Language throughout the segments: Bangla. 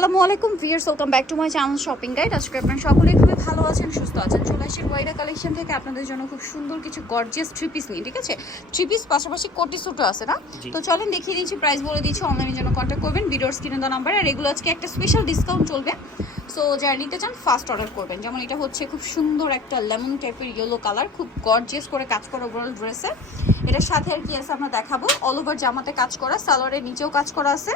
আসসালামু আলাইকুম viewers welcome back to my channel shopping guide আজকে আপনারা সকলেই খুবই ভালো আছেন সুস্থ আছেন। চলে আসেন ওয়াইডা কালেকশন থেকে। আপনাদের জন্য খুব সুন্দর কিছু গর্জিয়াস থ্রি পিস নিয়ে ঠিক আছে? থ্রি পিস পাশাপাশি কোটি সুটও আছে না? তো চলেন দেখিয়ে দিচ্ছি প্রাইস বলে দিচ্ছি অনলাইনের জন্য কন্ট্যাক্ট করবেন ভিডিওর স্ক্রিনে দেওয়া নাম্বার আর এগুলো আজকে একটা স্পেশাল ডিসকাউন্ট চলবে। সো যারা নিতে চান ফার্স্ট অর্ডার করবেন। যেমন এটা হচ্ছে খুব সুন্দর একটা লেমন টাইপের ইয়েলো কালার খুব গর্জিয়াস করে কাজ করা ওভারঅল ড্রেসে এটার সাথে আর কি আছে আমরা দেখাবো। অল ওভার জামাতে কাজ করা সালোয়ারের নিচেও কাজ করা আছে।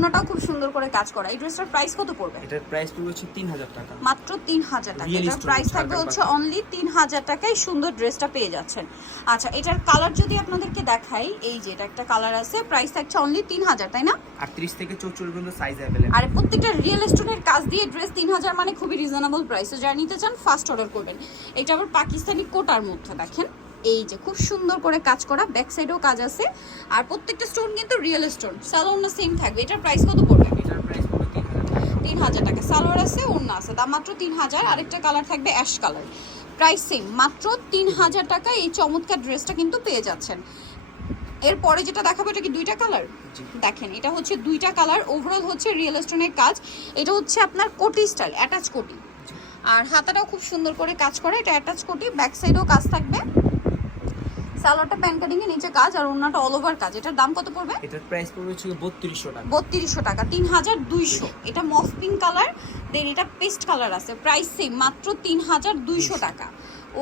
অন্যটাও খুব সুন্দর করে কাজ করা। এই ড্রেসটার প্রাইস কত পড়বে? এটার প্রাইস পড়বে হচ্ছে তিন হাজার টাকা। মাত্র তিন হাজার টাকা। Real এটার প্রাইস থাকবে হচ্ছে অনলি তিন হাজার টাকায় সুন্দর ড্রেসটা পেয়ে যাচ্ছেন। আচ্ছা এটার কালার যদি আপনাদেরকে দেখাই এই যে এটা একটা কালার আছে প্রাইস থাকছে অনলি তিন হাজার তাই না? আটত্রিশ থেকে চৌচল্লিশ পর্যন্ত সাইজ অ্যাভেলেবল আর প্রত্যেকটা রিয়েল স্টোনের কাজ দিয়ে ড্রেস তিন হাজার মানে খুবই রিজনেবল প্রাইস যারা নিতে চান ফার্স্ট অর্ডার করবেন। এটা আবার পাকিস্তানি কোটার মধ্যে দেখেন। এই যে খুব সুন্দর করে কাজ করা ব্যাক সাইডেও কাজ আছে। আর প্রত্যেকটা স্টোন কিন্তু রিয়েল স্টোন স্যালোন সেম থাকবে। এটার প্রাইস কত পড়বে? এটার প্রাইস পড়বে তিন হাজার টাকা। তিন হাজার টাকা। সালোয়ার আছে ওড়না আছে। দাম মাত্র তিন হাজার। আরেকটা কালার থাকবে অ্যাশ কালার প্রাইস সেম মাত্র তিন হাজার টাকা এই চমৎকার ড্রেসটা কিন্তু পেয়ে যাচ্ছেন। এরপরে যেটা দেখাবো এটা কি দুইটা কালার দেখেন এটা হচ্ছে দুইটা কালার ওভারঅল হচ্ছে রিয়েল স্টোনের কাজ। এটা হচ্ছে আপনার কোটি স্টাইল অ্যাটাচ কোটি। আর হাতাটাও খুব সুন্দর করে কাজ করে। এটা অ্যাটাচ কোটি। ব্যাক সাইডেও কাজ থাকবে। সালোয়ারটা প্যান কাটিং এর নিচে কাজ আর ওড়নাটা অল ওভার কাজ। এটার দাম কত পড়বে? এটার প্রাইস পড়বে হচ্ছে বত্রিশশো টাকা। বত্রিশশো টাকা তিন হাজার দুইশো। এটা মফ পিঙ্ক কালার দেন এটা পেস্ট কালার আছে। প্রাইস সেম মাত্র তিন হাজার দুইশো টাকা।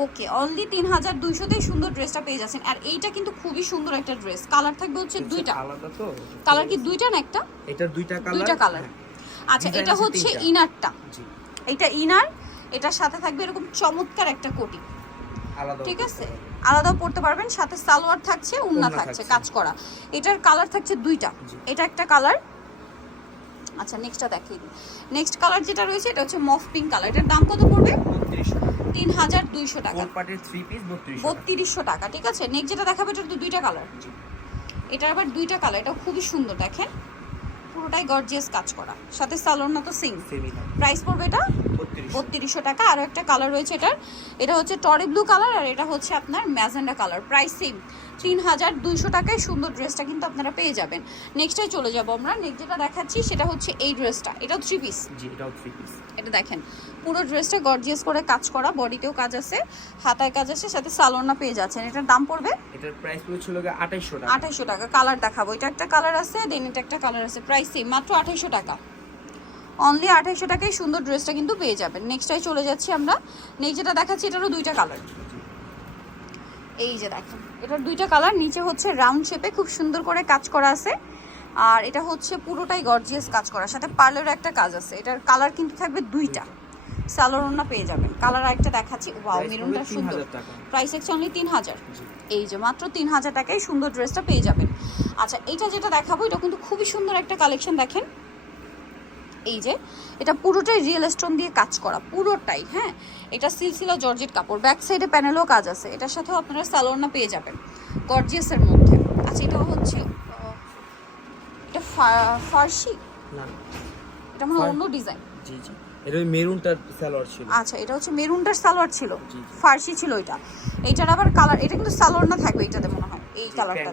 ওকে অনলি তিন হাজার দুইশোতেই সুন্দর ড্রেসটা পেয়ে যাচ্ছেন। আর এইটা কিন্তু খুবই সুন্দর একটা ড্রেস কালার থাকবে হচ্ছে দুইটা। আলাদা তো কালার কি দুইটা না একটা? এটার দুইটা কালার দুইটা কালার আচ্ছা এটা হচ্ছে ইনারটা এটা ইনার এটার সাথে থাকবে এরকম চমৎকার একটা কোটি। ঠিক আছে? আলাদাও পড়তে পারবেন সাথে সালোয়ার থাকছে উন্না থাকছে। কাজ করা। এটার কালার থাকছে দুইটা। এটা একটা কালার আচ্ছা নেক্সটটা দেখিয়ে দিই। নেক্সট কালার যেটা রয়েছে এটা হচ্ছে মফ পিঙ্ক কালার এটার দাম কত পড়বে? তিন হাজার দুইশো টাকা। বত্রিশশো টাকা। ঠিক আছে? নেক্সট যেটা দেখাবো এটা তো দুইটা কালার জি। এটার আবার দুইটা কালার এটা খুবই সুন্দর দেখেন। পুরোটাই গর্জিয়াস কাজ করা। সাথে সালোয়ার না তো সিং প্রাইস পড়বে এটা বত্রিশশো। টাকা। আরও একটা কালার রয়েছে এটার। এটা হচ্ছে টরি ব্লু কালার আর এটা হচ্ছে আপনার ম্যাজেন্ডা কালার প্রাইস সেম তিন হাজার দুইশো টাকায় সুন্দর ড্রেসটা কিন্তু আপনারা পেয়ে যাবেন। নেক্সটে চলে যাব আমরা। নেক্সট যেটা দেখাচ্ছি সেটা হচ্ছে এই ড্রেসটা এটা থ্রি পিস জি এটাও থ্রি পিস এটা দেখেন। পুরো ড্রেসটা গর্জিয়াস করে কাজ করা। বডিতেও কাজ আছে হাতায় কাজ আছে সাথে সালোনা পেয়ে যাচ্ছেন। এটার দাম পড়বে এটার প্রাইস পড়েছিল আঠাইশশো টাকা। আঠাইশো টাকা। কালার দেখাবো। এটা একটা কালার আছে দেন এটা একটা কালার আছে। প্রাইস সেম মাত্র আঠাইশো টাকা। অনলি আঠাইশো টাকায় সুন্দর ড্রেসটা কিন্তু পেয়ে যাবেন। নেক্সটটাই চলে যাচ্ছি আমরা। নেক্সট যেটা দেখাচ্ছি, এটারও দুইটা কালার এই যে দেখেন, এটার দুইটা কালার নিচে হচ্ছে রাউন্ড শেপে খুব সুন্দর করে কাজ করা আছে। আর এটা হচ্ছে পুরোটাই গর্জিয়াস কাজ করা। সাথে পার্লারের একটা কাজ আছে। এটার কালার কিন্তু থাকবে দুইটা। সালোর ওড়না পেয়ে যাবেন। কালার একটা দেখাচ্ছি। ওয়াও মেরুনটা সুন্দর। প্রাইস হচ্ছে অনলি তিন হাজার। এই যে মাত্র তিন হাজার টাকায় সুন্দর ড্রেসটা পেয়ে যাবেন। আচ্ছা এটা যেটা দেখাবো এটা কিন্তু খুবই সুন্দর একটা কালেকশন দেখেন। এই যে এটা পুরোটাই রিয়েল স্টোন দিয়ে কাজ করা পুরোটাই হ্যাঁ? এটা সিলসিলা জর্জেট কাপড় ব্যাক সাইডে প্যানেলও কাজ আছে। এটার সাথেও আপনারা স্যালোনা পেয়ে যাবেন গর্জিয়াসের মধ্যে। আচ্ছা এটা হচ্ছে এটা ফার্সি? না। এটা মনে অন্য ডিজাইন জি জি। এটা ওই মেরুনটার স্যালোয়ার ছিল। আচ্ছা এটা হচ্ছে মেরুনটার সালোয়ার ছিল। ফার্সি ছিল এটা এইটার আবার কালার এটা কিন্তু সালোয়ার না থাকবে এটাতে মনে হয় এই কালারটা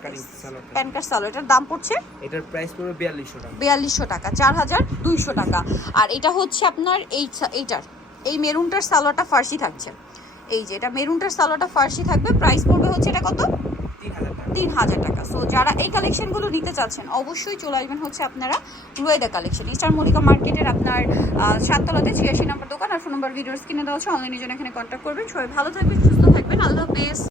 প্যান কার্ড সালোয়ার এটার দাম পড়ছে? এটার প্রাইস পড়বে বিয়াল্লিশশো টাকা। বিয়াল্লিশশো টাকা চার হাজার দুইশো টাকা। আর এটা হচ্ছে আপনার এই এইটার এই মেরুনটার সালোয়ারটা ফার্সি থাকছে। এই যে এটা মেরুনটার সালোয়ারটা ফার্সি থাকবে প্রাইস পড়বে হচ্ছে এটা কত? তিন হাজার টাকা। সো যারা এই কালেকশনগুলো নিতে চাচ্ছেন, অবশ্যই চলে আসবেন হচ্ছে আপনারা রুয়েদা কালেকশন ইস্টার মলিকা মার্কেটের আপনার সাততলাতে ছিয়াশি নম্বর দোকান আর ফোন নম্বর ভিডিওর স্ক্রিনে দেওয়া আছে। অনলাইনের জন্য এখানে কন্ট্যাক্ট করবেন। সবাই ভালো থাকবেন, সুস্থ থাকবেন। আল্লাহ হাফেজ।